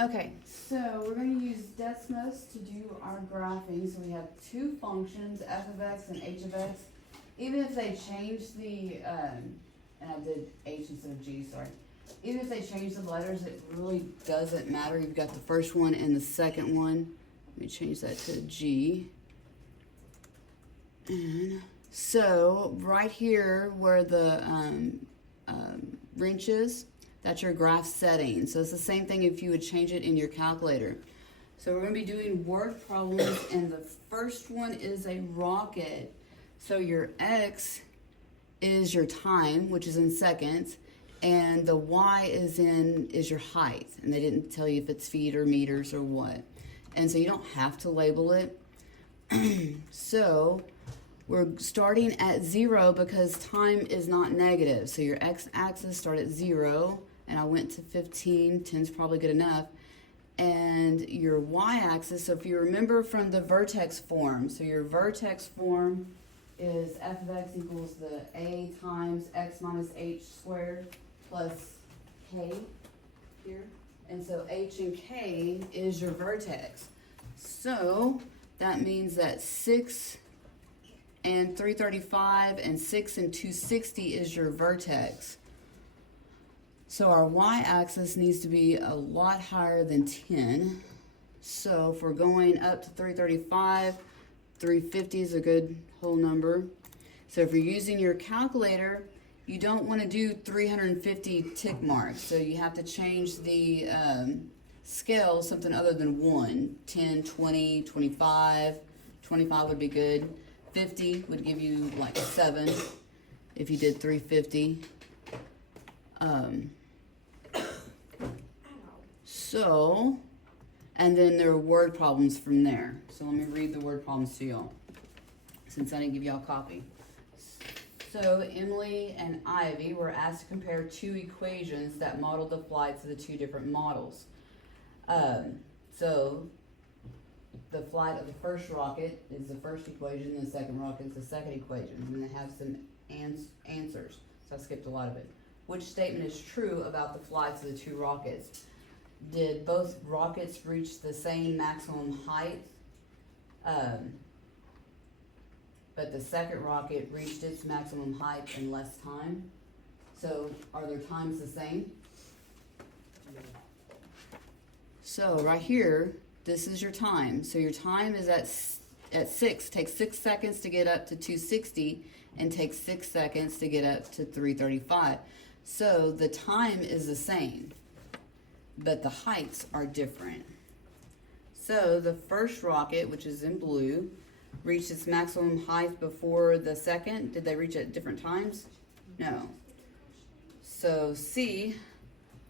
Okay, so we're going to use Desmos to do our graphing. So we have two functions, f of x and h of x. Even if they change the, and I did h instead of g, sorry. Even if they change the letters, it really doesn't matter. You've got the first one and the second one. Let me change that to g. And so right here where the wrench is, that's your graph setting. So it's the same thing if you would change it in your calculator. So we're going to be doing word problems, and the first one is a rocket. So your x is your time, which is in seconds, and the y is your height. And they didn't tell you if it's feet or meters or what. And so you don't have to label it. So we're starting at 0 because time is not negative. So your x-axis start at 0, and I went to 15, 10's probably good enough. And your y-axis, so if you remember from the vertex form, so your vertex form is f of x equals the a times x minus h squared plus k here. And so h and k is your vertex. So that means that 6 and 335 and 6 and 260 is your vertex. So our y-axis needs to be a lot higher than 10. So if we're going up to 335, 350 is a good whole number. So if you're using your calculator, you don't want to do 350 tick marks. So you have to change the scale something other than 1. 10, 20, 25. 25 would be good. 50 would give you like 7 if you did 350. And then there are word problems from there. So let me read the word problems to y'all, since I didn't give y'all a copy. So Emily and Ivy were asked to compare two equations that modeled the flights of the two different models. So the flight of the first rocket is the first equation, and the second rocket is the second equation, and they have some answers. So I skipped a lot of it. Which statement is true about the flights of the two rockets? Did both rockets reach the same maximum height? But the second rocket reached its maximum height in less time. So are their times the same? So right here, this is your time. So your time is at 6. Takes 6 seconds to get up to 260 and takes 6 seconds to get up to 335. So the time is the same, but the heights are different. So the first rocket, which is in blue, reached its maximum height before the second. Did they reach at different times? No. So C,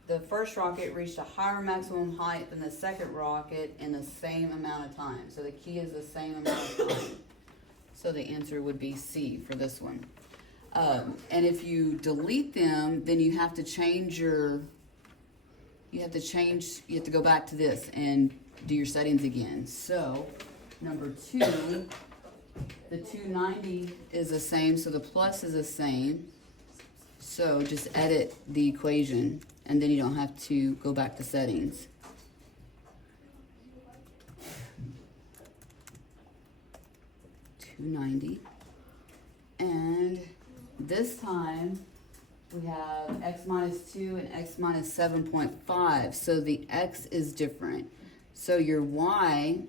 the first rocket reached a higher maximum height than the second rocket in the same amount of time. So the key is the same amount of time. So the answer would be C for this one. And if you delete them, then you have to change you have to go back to this and do your settings again. So number 2, the 290 is the same, so the plus is the same. So just edit the equation, and then you don't have to go back to settings. $290. And this time we have x minus 2 and x minus 7.5. So the x is different. So your y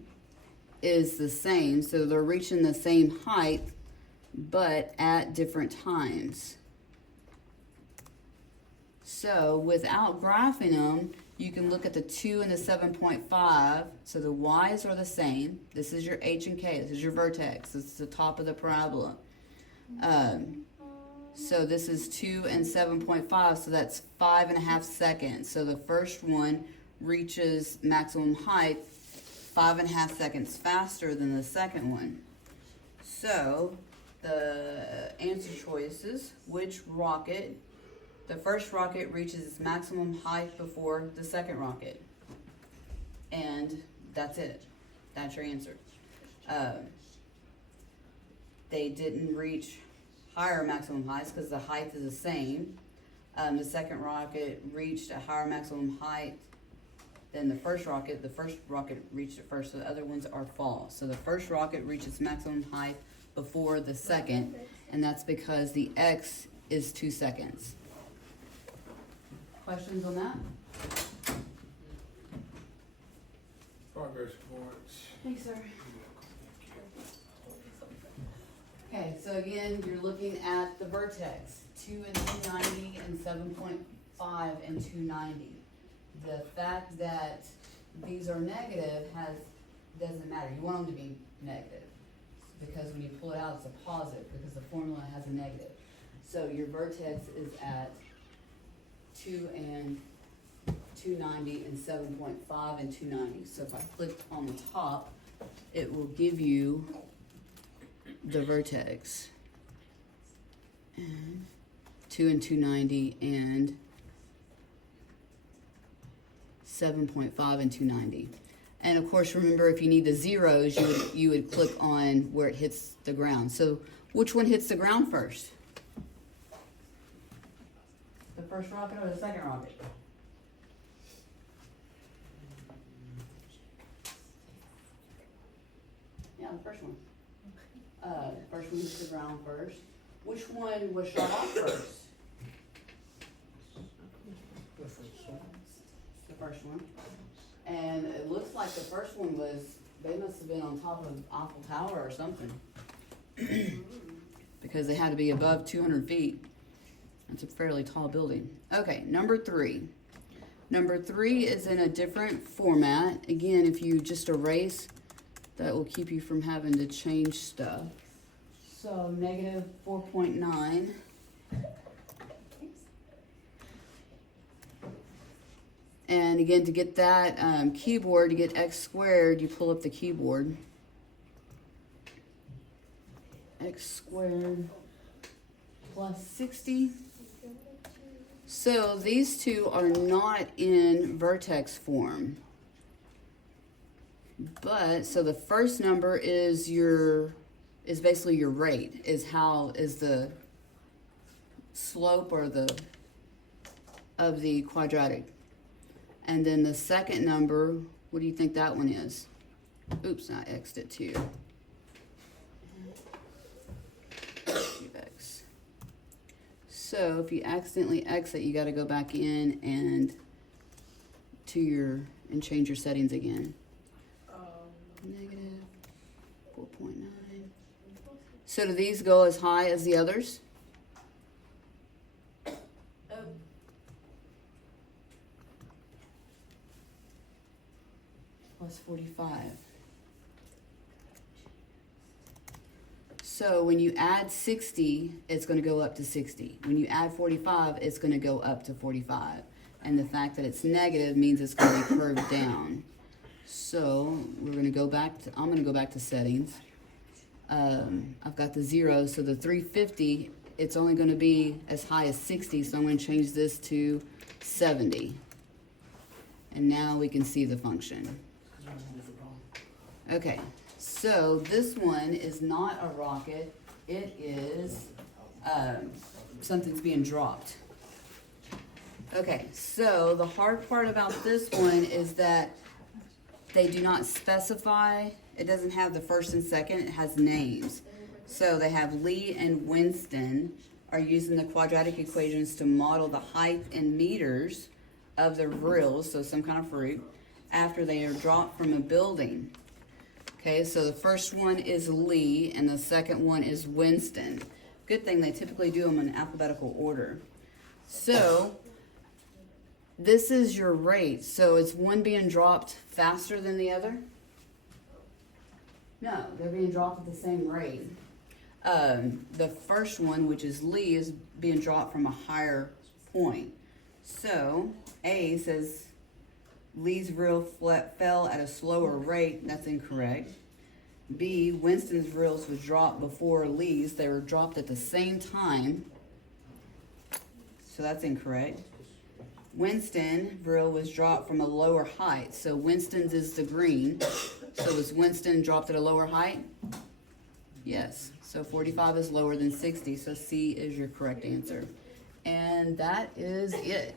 is the same. So they're reaching the same height, but at different times. So without graphing them, you can look at the 2 and the 7.5. So the y's are the same. This is your h and k. This is your vertex. This is the top of the parabola. So this is 2 and 7.5. So that's 5.5 seconds. So the first one reaches maximum height 5.5 seconds faster than the second one. So the answer choices, which rocket? The first rocket reaches its maximum height before the second rocket. And that's it. That's your answer. They didn't reach higher maximum heights because the height is the same. The second rocket reached a higher maximum height then the first rocket reached it first, so the other ones are false. So the first rocket reached its maximum height before the second, and that's because the X is 2 seconds. Questions on that? Progress reports. Thanks, sir. Okay, so again, you're looking at the vertex, 2 and 290 and 7.5 and 290. The fact that these are negative doesn't matter. You want them to be negative because when you pull it out, it's a positive because the formula has a negative. So your vertex is at 2 and 290 and 7.5 and 290. So if I click on the top, it will give you the vertex. And 2 and 290 and 7.5 and 290. And of course, remember, if you need the zeros, you would click on where it hits the ground. So which one hits the ground first? The first rocket or the second rocket? Yeah, the first one. First one hits the ground first. Which one was shot off first? The first one. And it looks like the first one they must have been on top of Eiffel Tower or something. Because they had to be above 200 feet. That's a fairly tall building. Okay, number 3. Number 3 is in a different format. Again, if you just erase, that will keep you from having to change stuff. So negative 4.9. And again, to get that keyboard, to get x squared, you pull up the keyboard. X squared plus 60. So these two are not in vertex form. But, so the first number is basically your rate, is the slope or of the quadratic. And then the second number, what do you think that one is? Oops, I X'd it too. X. So if you accidentally exit, you got to go back in and change your settings again. Negative 4.9. So do these go as high as the others? Plus 45. So when you add 60, it's going to go up to 60. When you add 45, it's going to go up to 45. And the fact that it's negative means it's going to be curved down. So we're going to go back to, I'm going to go back to settings. I've got the 0, so the 350, it's only going to be as high as 60, so I'm going to change this to 70. And now we can see the function. Okay, so this one is not a rocket. It is something's being dropped. Okay, so the hard part about this one is that they do not specify. It doesn't have the first and second. It has names. So they have Lee and Winston are using the quadratic equations to model the height in meters of the vrills, so some kind of fruit, after they are dropped from a building. Okay, so the first one is Lee and the second one is Winston. Good thing they typically do them in alphabetical order. So this is your rate. So is one being dropped faster than the other? No, they're being dropped at the same rate. The first one, which is Lee, is being dropped from a higher point. So A says Lee's vril fell at a slower rate. That's incorrect. B, Winston's vrills was dropped before Lee's. They were dropped at the same time. So that's incorrect. Winston vril was dropped from a lower height. So Winston's is the green. So was Winston dropped at a lower height? Yes. So 45 is lower than 60. So C is your correct answer. And that is it.